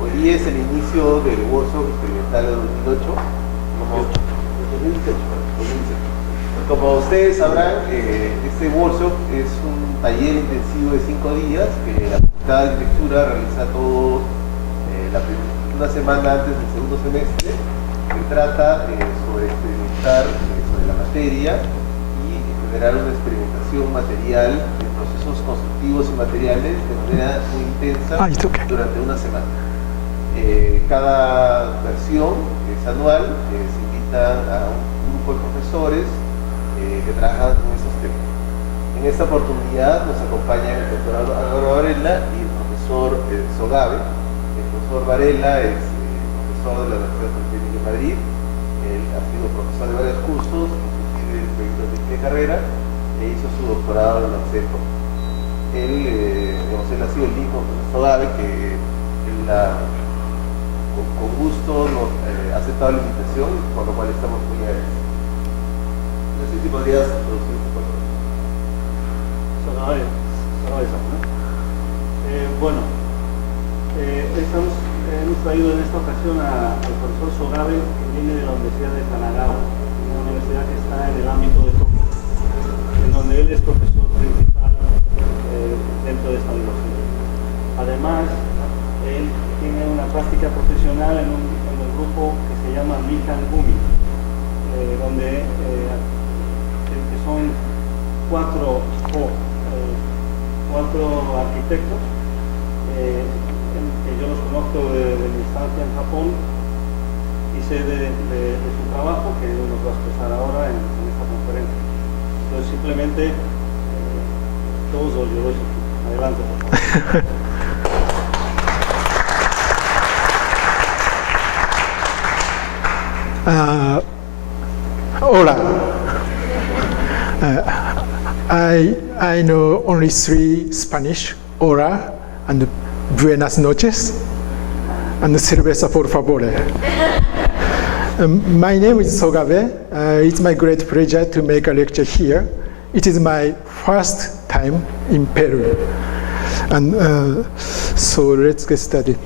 Hoy día es el inicio del workshop experimental de 2008. 2018. Como ustedes sabrán, este workshop es un taller intensivo de 5 días que la Facultad de Arquitectura realiza todo una semana antes del segundo semestre, que trata sobre experimentar sobre la materia y generar una experimentación material de procesos constructivos y materiales de manera muy intensa durante una semana. Cada versión es anual, se invita a un grupo de profesores que trabajan con esos temas. En esta oportunidad nos acompañan el doctor Álvaro Varela y el profesor Sogabe. El profesor Varela es profesor de la Universidad Politécnica de Madrid. Él ha sido profesor de varios cursos, inclusive el proyecto de carrera, e hizo su doctorado en la CEPO. Él ha sido el mismo profesor Sogabe que él con gusto nos ha aceptado la invitación, por lo cual estamos muy agradecidos. No sé si podrías introducir un poco. Bueno, hemos traído en esta ocasión al profesor Sogabe, que viene de la Universidad de Kanagawa, una universidad que está en el ámbito de Tokio, en donde él es profesor principal dentro de esta universidad. Además, él tiene una práctica profesional en el grupo que se llama Mikan Gumi, donde que son cuatro arquitectos que yo los conozco de mi estancia en Japón y sé de su trabajo, que él nos va a expresar ahora en esta conferencia. Entonces simplemente todos los lloros. Adelante, por favor. Hola. I know only 3 Spanish, hola, and buenas noches, and cerveza por favor. My name is Sogabe. It's my great pleasure to make a lecture here. It is my first time in Peru. And so let's get started.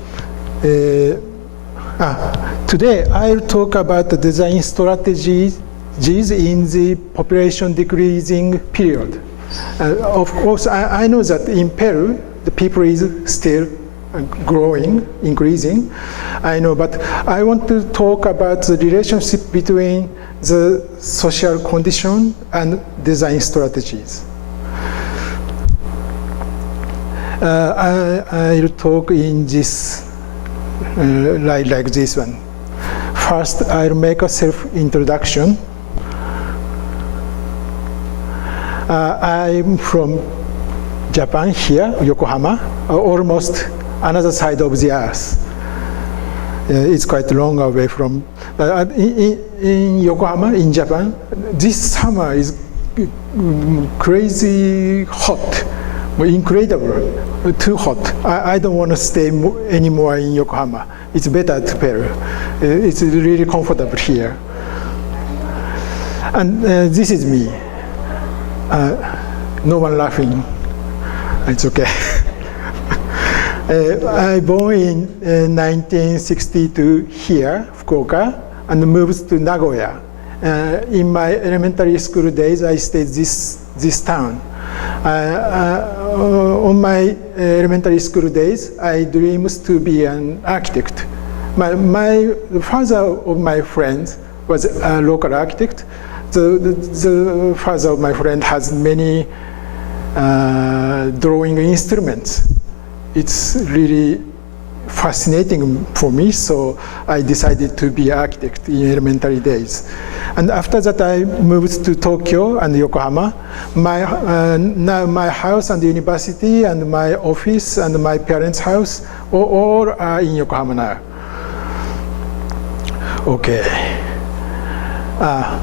Today I'll talk about the design strategies in the population decreasing period. Of course, I know that in Peru, the people is still growing, increasing. I know, but I want to talk about the relationship between the social condition and design strategies. I'll talk in this like this one. First, I'll make a self-introduction. I'm from Japan here, Yokohama, almost another side of the earth. It's quite long away from, in Yokohama, in Japan, this summer is crazy hot, incredible, too hot. I don't want to stay anymore in Yokohama. It's better to Peru. It's really comfortable here. And this is me. No one laughing. It's okay. I born in 1962 here, Fukuoka, and moved to Nagoya. In my elementary school days, I stayed this town. On my elementary school days, I dreamed to be an architect. The father of my friend was a local architect. The father of my friend has many drawing instruments. It's really fascinating for me, so I decided to be an architect in elementary days. And after that, I moved to Tokyo and Yokohama. Now my house and university and my office and my parents' house all are in Yokohama now. Okay. I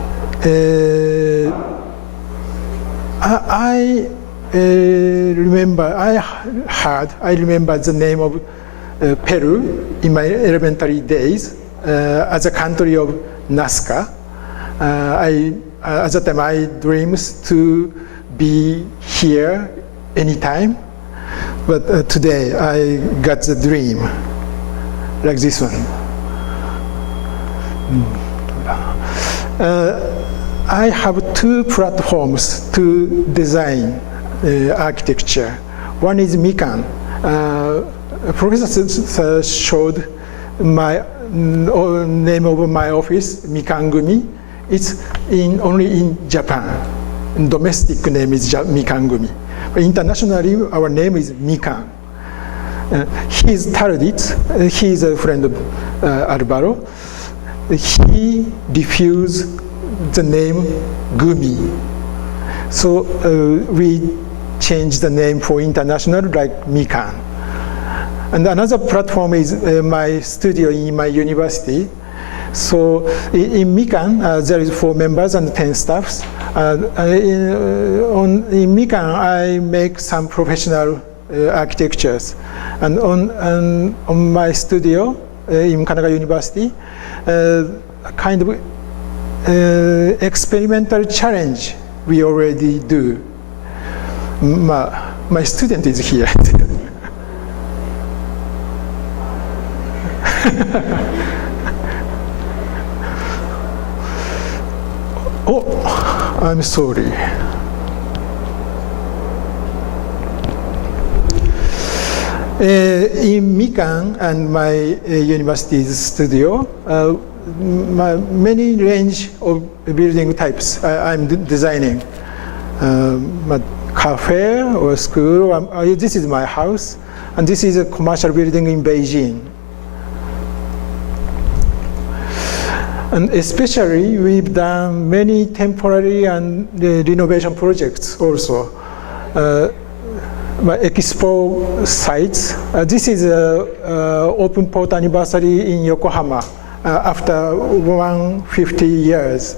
remember the name of Peru in my elementary days as a country of Nazca. At that time, I dreamed to be here anytime, but today I got the dream. like this one. I have two platforms to design architecture. One is Mikan. Professor showed my name of my office, Mikangumi. It's only in Japan. Domestic name is Mikangumi. But internationally, our name is Mikan. He's Taradit. He is a friend of Alvaro. He refused the name Gumi. So we changed the name for international like Mikan. And another platform is my studio in my university. So in Mikan, there is 4 members and 10 staffs. In Mikan, I make some professional architectures. And on my studio in Kanagawa University, kind of experimental challenge we already do. My student is here. Oh, I'm sorry. In Mikan and my university's studio, many range of building types I'm designing. Cafe or school. This is my house, and this is a commercial building in Beijing. And especially, we've done many temporary and renovation projects also. My expo sites. This is Open Port anniversary in Yokohama after 150 years.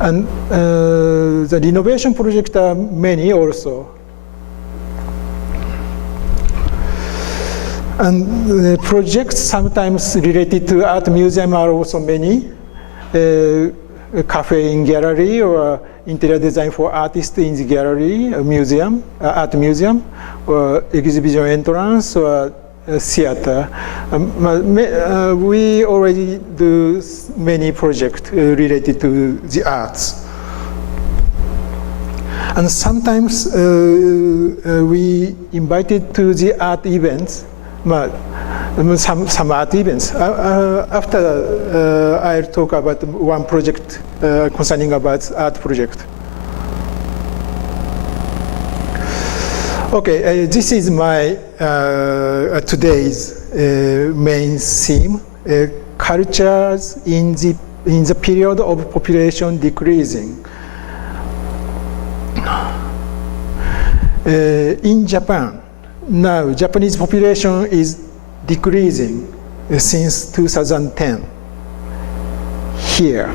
And the renovation projects are many also. And the projects sometimes related to art museum are also many. A cafe in gallery or interior design for artists in the gallery, a museum, art museum, or exhibition entrance or a theater. We already do many projects related to the arts. And sometimes we invited to the art events, some art events. After I'll talk about one project concerning about art project. Okay, this is my today's main theme: cultures in the period of population decreasing. In Japan, now Japanese population is decreasing since 2010. Here,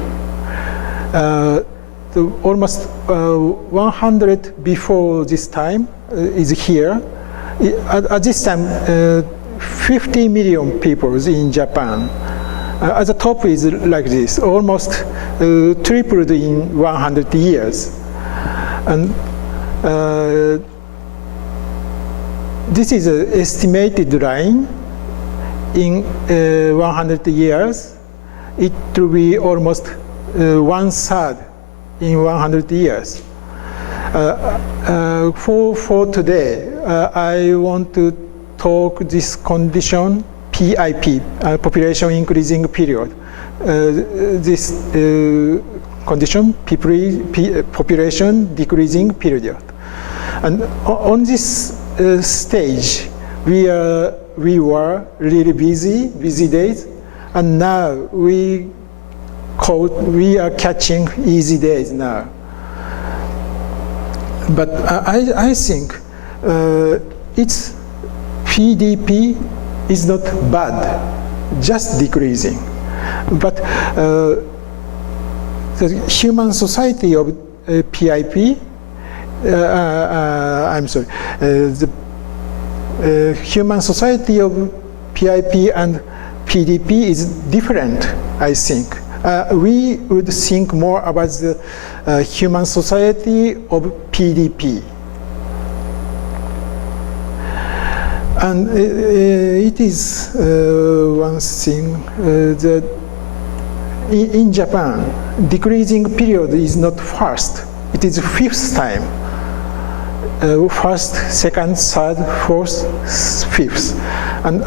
almost 100 before this time is here. At this time, 50 million people in Japan. At the top is like this, almost tripled in 100 years. And this is an estimated line. In 100 years, it will be almost 1/3 in 100 years. For today, I want to talk this condition, PIP, population increasing period. This condition, population decreasing period. And on this stage, we were really busy days, and now we are catching easy days now. But I think its PDP is not bad, just decreasing. But the human society of PIP, I'm sorry, the human society of PIP and PDP is different, I think. We would think more about the human society of PDP. And it is one thing that in Japan, decreasing period is not first. It is fifth time. First, second, third, fourth, fifth. And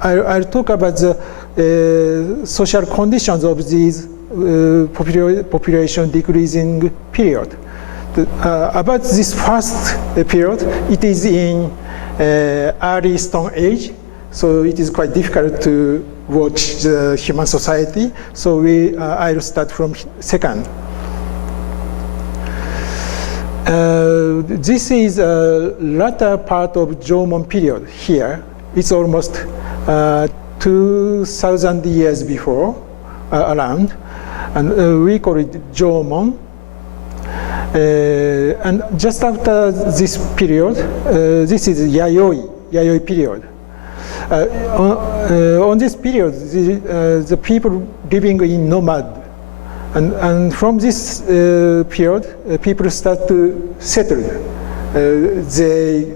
I'll talk about the social conditions of these population decreasing period. About this first period, it is in early Stone Age, so it is quite difficult to watch the human society. So I'll start from second. This is a latter part of Jomon period here. It's almost 2,000 years before, around, and we call it Jomon. And just after this period, this is Yayoi period. On this period, the people living in nomad, and from this period, people start to settle. They,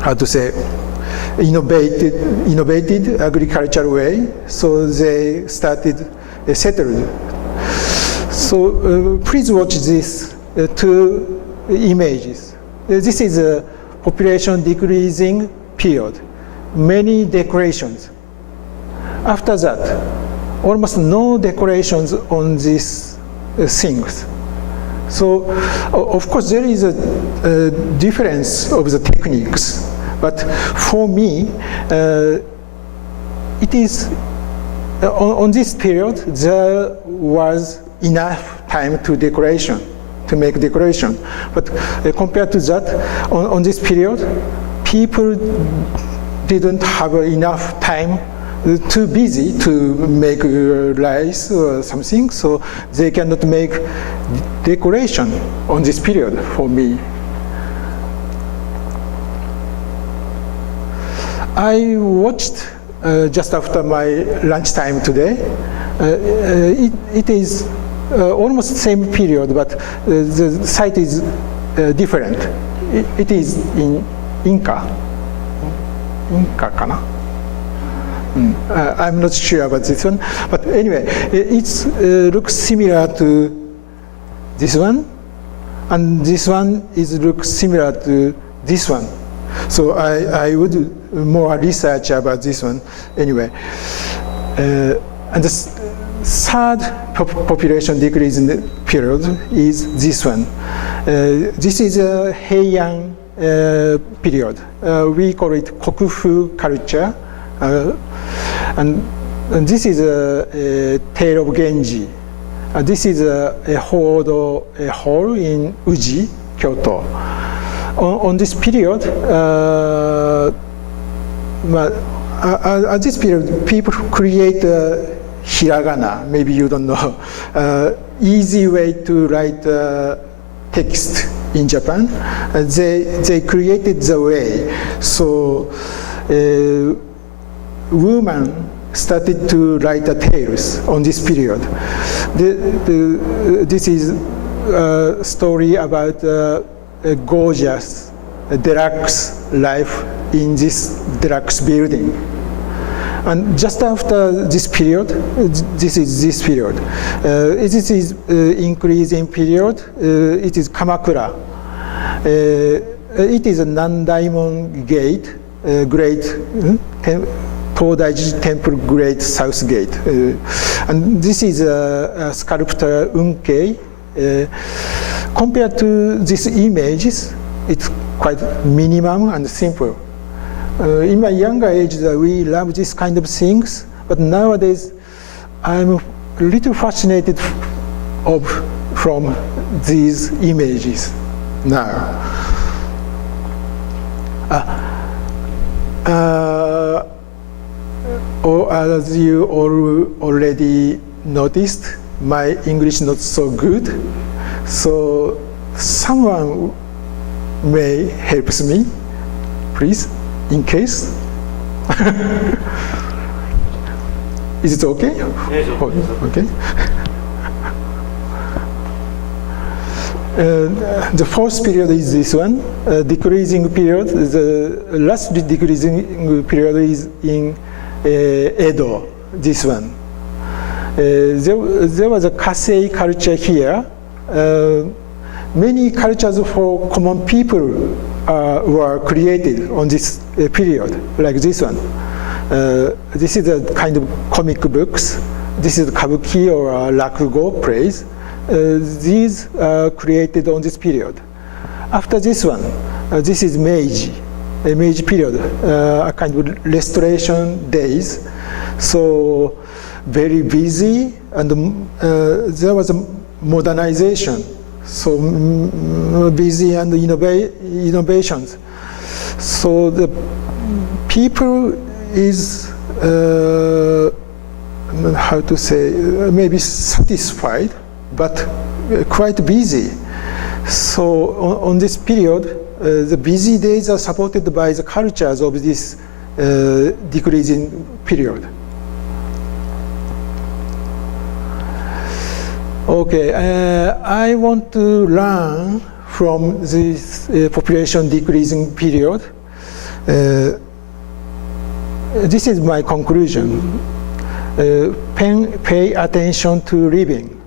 how to say, innovated agricultural way, so they started settled. So please watch these two images. This is a population decreasing period. Many decorations. After that, almost no decorations on these things. So, of course, there is a difference of the techniques. But for me, it is, on this period, there was enough time to make decoration. But compared to that, on this period, people didn't have enough time, too busy to make rice or something, so they cannot make decoration on this period for me. I watched just after my lunchtime today. It is almost the same period, but the site is different. It is in Inca kana? I'm not sure about this one, but anyway, it looks similar to this one, and this one looks similar to this one. So I would do more research about this one anyway. And the third population decrease in the period is this one. This is a Heian period. We call it Kokufu culture. And this is a tale of Genji. This is a hall in Uji, Kyoto. On this period, at this period, people create hiragana. Maybe you don't know. Easy way to write text in Japan. They created the way. So women started to write tales on this period. This is a story about a gorgeous deluxe life in this deluxe building. And just after this period, this is this period. This is increasing period. It is Kamakura. It is a Nandaimon gate, great Todaiji Temple Great South Gate. And this is a sculptor Unkei. Compared to these images, it's quite minimum and simple. In my younger age, we love this kind of things, but nowadays I'm a little fascinated from these images now. Or as you all already noticed, my English not so good, so someone may help me, please, in case. Is it okay? Yes, okay. The first period is this one, decreasing period. The last decreasing period is in Edo, this one. There was a Kasei culture here. Many cultures for common people were created on this period, like this one. This is a kind of comic books. This is kabuki or rakugo plays. These are created on this period. After this one, this is Meiji, a Meiji period, a kind of restoration days. So very busy, and there was a modernization. So busy and innovations. So the people is how to say, maybe satisfied, but quite busy. So on this period, the busy days are supported by the cultures of this decreasing period. Okay, I want to learn from this population decreasing period. This is my conclusion. Pay attention to living.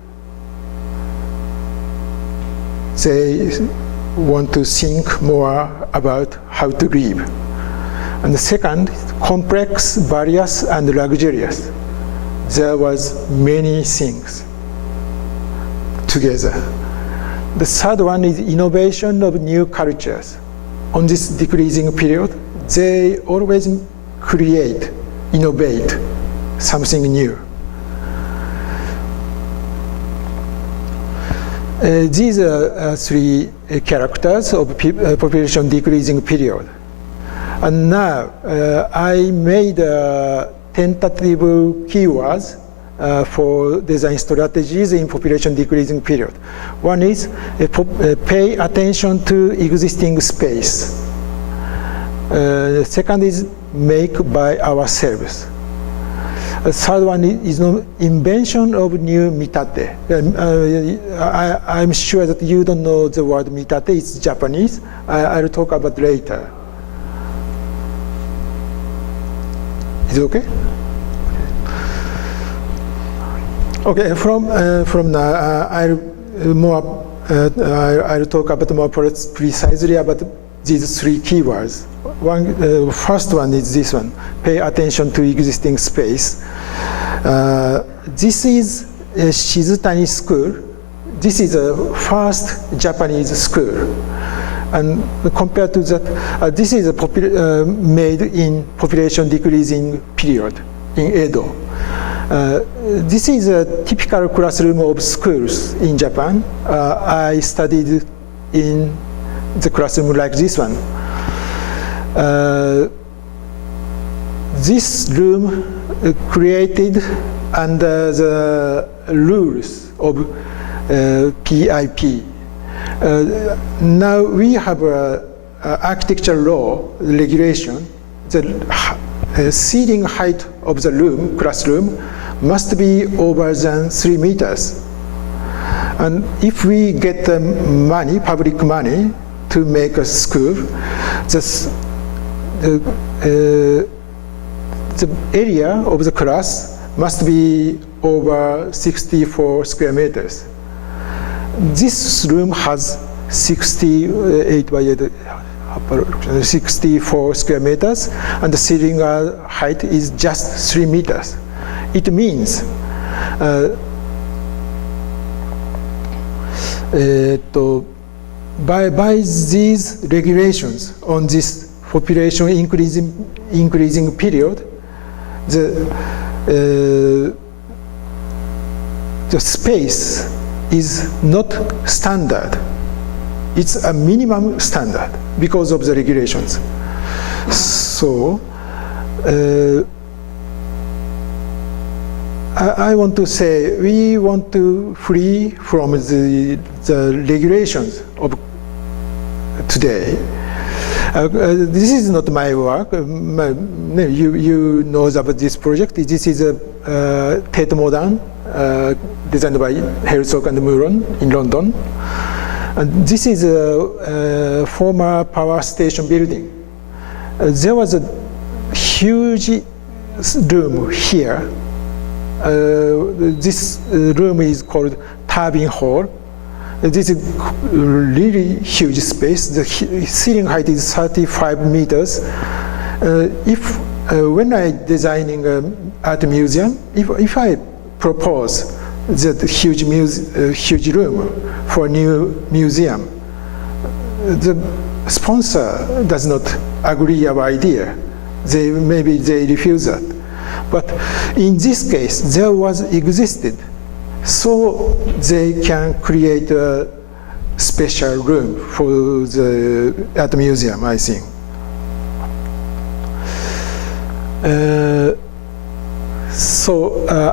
They want to think more about how to live. And the second, complex, various, and luxurious. There was many things together. The third one is innovation of new cultures. On this decreasing period, they always create, innovate something new. These are three characters of population decreasing period. And now I made tentative keywords for design strategies in population decreasing period. One is pay attention to existing space. The second is make by ourselves. The third one is invention of new mitate. I'm sure that you don't know the word mitate, it's Japanese. I'll talk about later. Is it okay? Okay, from now, I'll talk about more precisely about these three keywords. First one is this one, pay attention to existing space. This is Shizutani School. This is a first Japanese school. And compared to that, this is made in population decreasing period in Edo. This is a typical classroom of schools in Japan. I studied in the classroom like this one. This room created under the rules of PIP. Now we have an architecture law regulation. The ceiling height of the room, classroom, must be over than 3 meters. And if we get money, public money, to make a school, the area of the class must be over 64 square meters. This room has 64 square meters, and the ceiling height is just 3 meters. It means by these regulations on this population increasing period, the space is not standard. It's a minimum standard because of the regulations. So I want to say we want to free from the regulations of today. This is not my work. You know about this project. This is a Tate Modern, designed by Herzog and Muron in London. And this is a former power station building. There was a huge room here. This room is called turbine hall. This is really huge space. The ceiling height is 35 meters. When I designing an art museum, if I propose that huge room for a new museum, the sponsor does not agree our idea. Maybe they refuse that. But in this case, there was existed, so they can create a special room for the art museum, I think.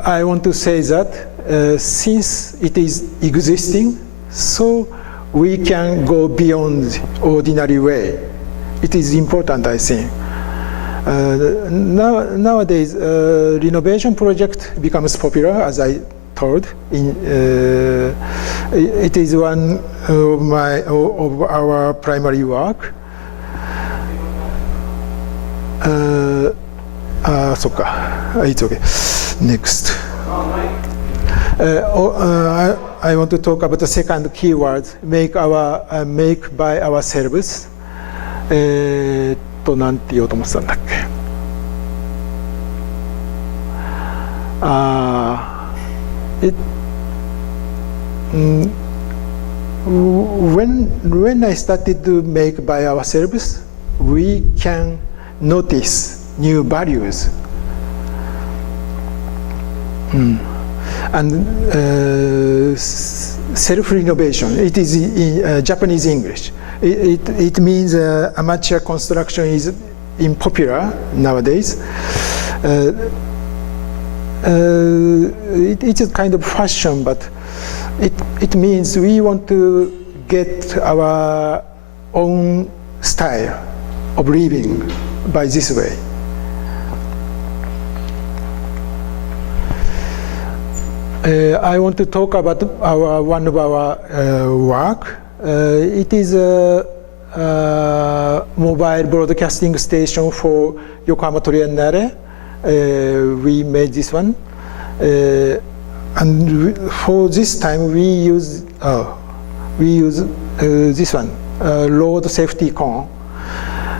I want to say that since it is existing, so we can go beyond the ordinary way. It is important, I think. Nowadays, renovation project becomes popular, as I told. It is one of our primary work. It's okay. Next. I want to talk about the second keyword, make by ourselves. なんて言おうと思ってたんだっけ。When I started to make by ourselves, we can notice new values. And self-renovation, it is in Japanese English. It means amateur construction is unpopular nowadays. It's a kind of fashion, but it means we want to get our own style of living by this way. I want to talk about one of our work. It is a mobile broadcasting station for Yokohama Triennale. We made this one, and for this time we use this one, road safety cone.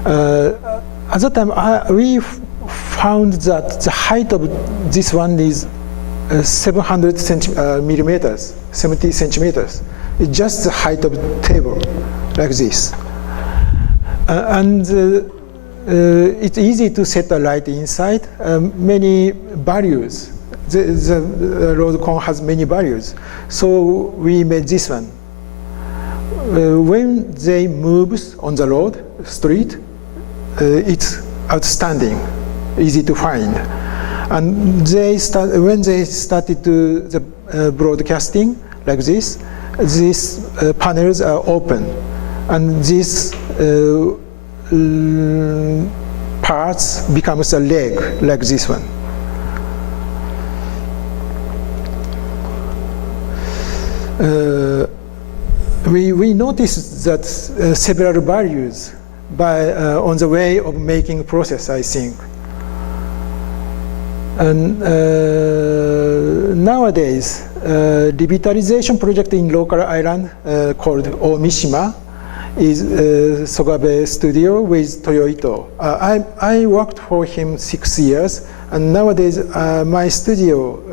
At that time, we found that the height of this one is 700 millimeters, 70 centimeters. It's just the height of the table, like this. And it's easy to set a light inside. Many values. The road cone has many values. So we made this one. When they move on the road, street, it's outstanding, easy to find. And when they started to the broadcasting like this, these panels are open, and these parts becomes a leg like this one. We noticed that several values on the way of making process, I think. And nowadays, revitalization project in local island called Omishima is Sogabe Studio with Toyo Ito. I worked for him 6 years, and nowadays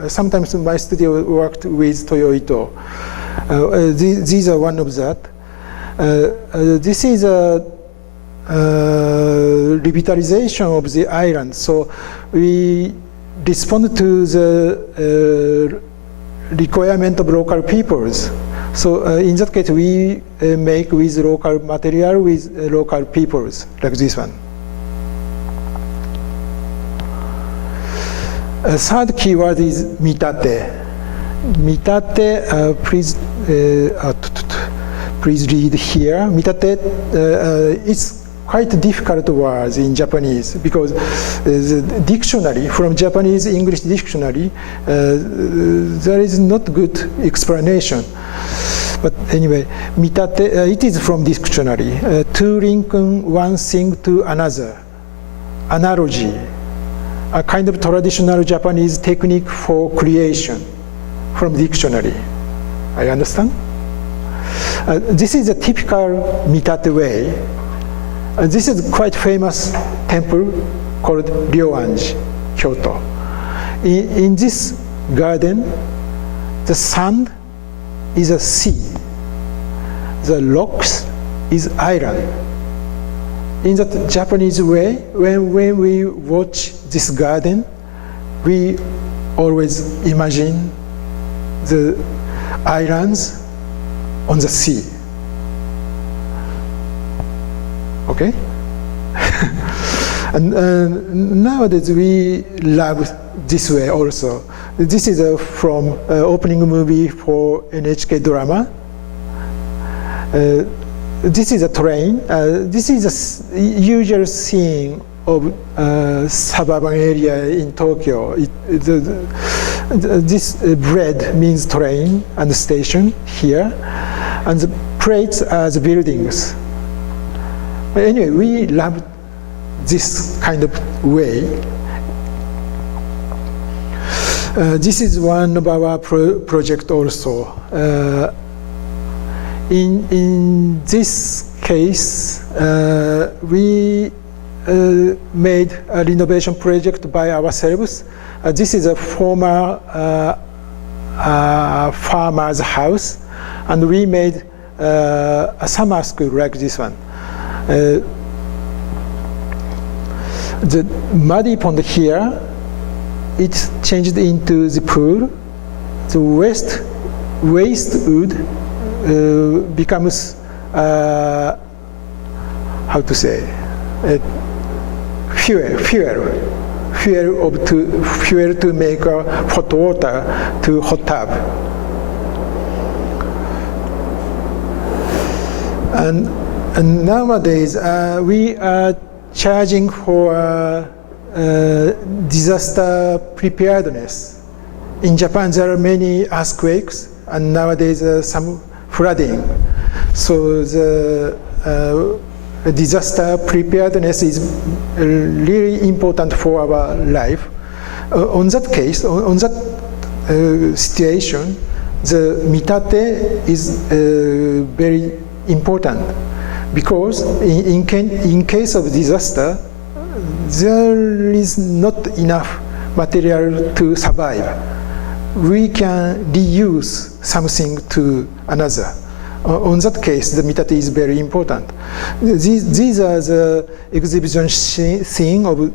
sometimes my studio worked with Toyo Ito. These are one of that. This is a revitalization of the island. So we respond to the requirement of local peoples. So in that case, we make with local material with local peoples, like this one. A third keyword is mitate. Mitate, please read here. Mitate is quite difficult words in Japanese because the dictionary, from Japanese English dictionary, there is not good explanation. But anyway, mitate, it is from dictionary. To link one thing to another. Analogy. A kind of traditional Japanese technique for creation from dictionary. I understand? This is a typical mitate way. This is quite famous temple called Ryoanji, Kyoto. In this garden, the sand is a sea. The rocks is island. In that Japanese way, when we watch this garden, we always imagine the islands on the sea. Okay? And nowadays we love this way also. This is from opening movie for NHK drama. This is a train. This is a usual scene of suburban area in Tokyo. This bread means train and station here, and the plates are the buildings. But anyway, we love this kind of way. This is one of our project also. In this case, we made a renovation project by ourselves. This is a former farmer's house, and we made a summer school like this one. The muddy pond here, it's changed into the pool. The waste wood becomes how to say fuel to make hot water to hot tub. And nowadays we are charging for disaster preparedness. In Japan there are many earthquakes, and nowadays some flooding. So the disaster preparedness is really important for our life. On that case, on that situation, the mitate is very important, because in case of disaster, there is not enough material to survive. We can reuse something to another. On that case, the mitate is very important. These are the exhibition scene of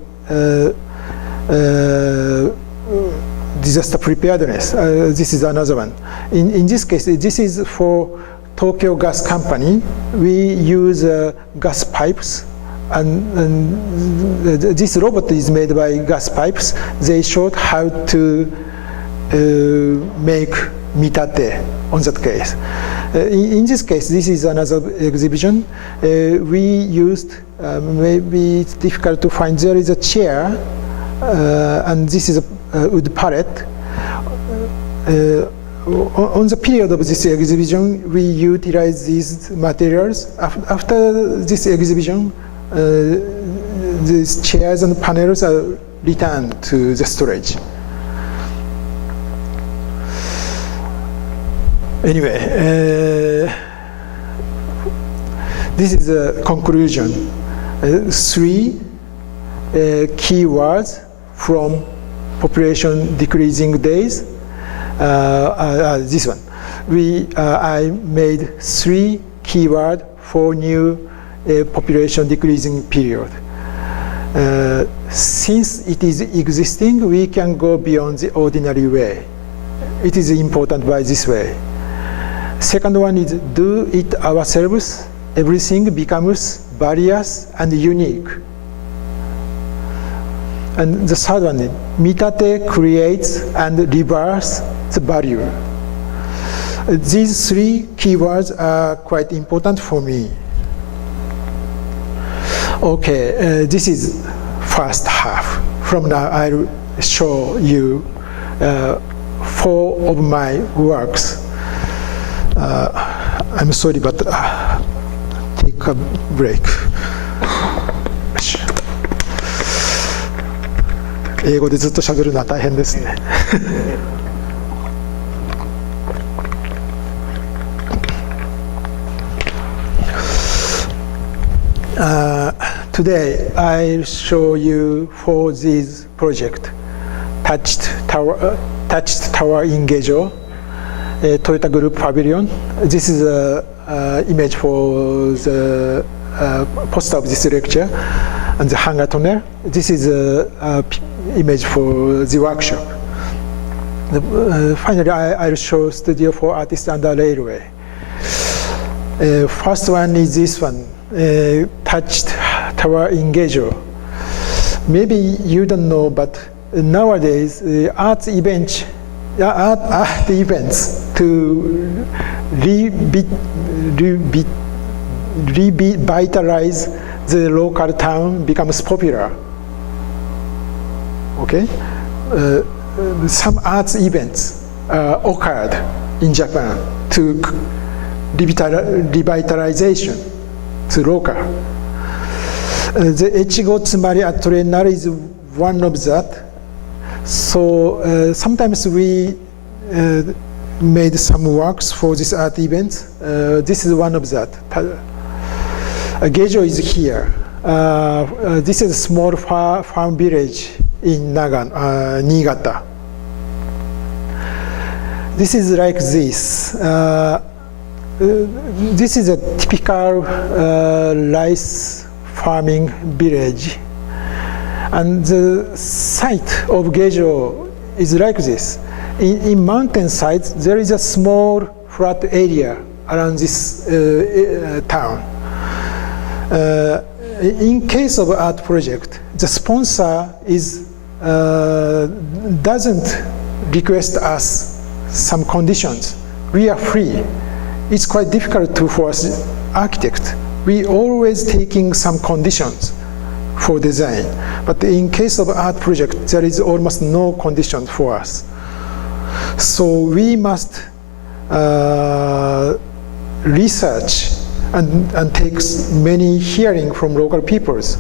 disaster preparedness. This is another one. In this case, this is for Tokyo Gas Company. We use gas pipes, and this robot is made by gas pipes. They showed how to make mitate on that case. In this case, this is another exhibition. We used, maybe it's difficult to find, there is a chair, and this is a wood pallet. On the period of this exhibition, we utilize these materials. After this exhibition, these chairs and panels are returned to the storage. Anyway, this is the conclusion. 3 keywords from population decreasing days. This one. I made 3 keywords for new population decreasing period. Since it is existing, we can go beyond the ordinary way. It is important by this way. Second one is do it ourselves. Everything becomes various and unique. And the third one is mitate creates and reverses the value. These 3 keywords are quite important for me. Okay, this is first half. From now, I'll show you 4 of my works. I'm sorry, but take a break. 英語でずっと喋るのは大変ですね。Today, I'll show you for this project, Touched Tower in Gejo, Toyota Group Pavilion. This is an image for the poster of this lecture, and the hangar tunnel. This is an image for the workshop. Finally, I'll show studio for artists under railway. First one is this one. Touched Tower in Gejo. Maybe you don't know, but nowadays art events to revitalize the local town becomes popular. Okay, some arts events occurred in Japan to revitalization to local. The Echigo Tsumari at Renal is one of that. So sometimes we made some works for this art event. This is one of that. Gejo is here. This is a small farm village in Niigata. This is like this. This is a typical rice farming village, and the site of Gejo is like this. In mountain sides, there is a small flat area around this town. In case of art project, the sponsor doesn't request us some conditions. We are free. It's quite difficult for us architects. We always taking some conditions for design, but in case of art project, there is almost no conditions for us. So we must research and take many hearing from local peoples.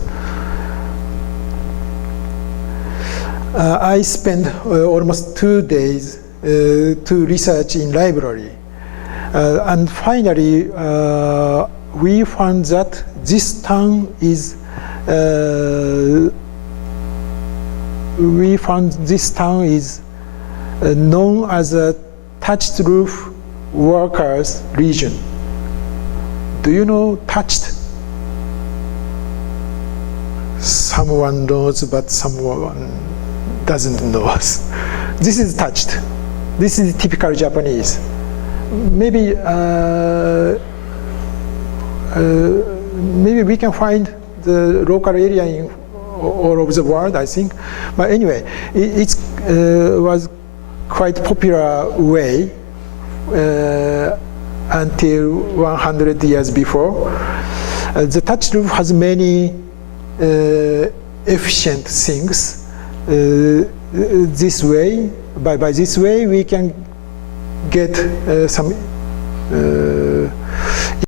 I spent almost 2 days to research in library. And finally, we found that this town is known as a thatched roof workers region. Do you know thatched? Someone knows, but someone doesn't know us. This is thatched. This is typical Japanese. Maybe we can find the local area in all over the world, I think. But anyway, it was quite popular way until 100 years before. The thatched roof has many efficient things. This way, by this way, we can get some